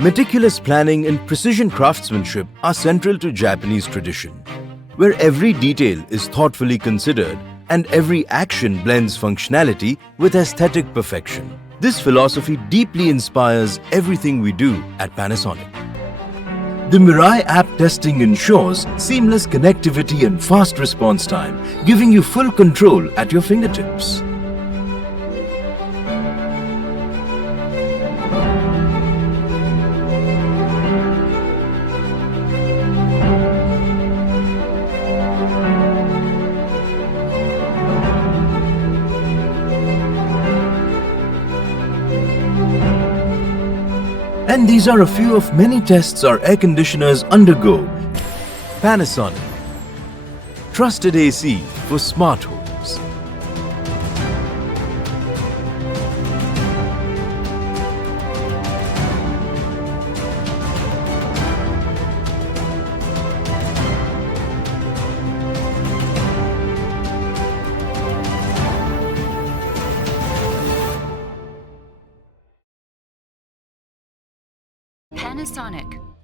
Meticulous planning and precision craftsmanship are central to Japanese tradition, where every detail is thoughtfully considered and every action blends functionality with aesthetic perfection. This philosophy deeply inspires everything we do at Panasonic. The MirAIe app testing ensures seamless connectivity and fast response time, giving you full control at your fingertips. And these are a few of many tests our air conditioners undergo. Panasonic, trusted AC for smart homes. Panasonic.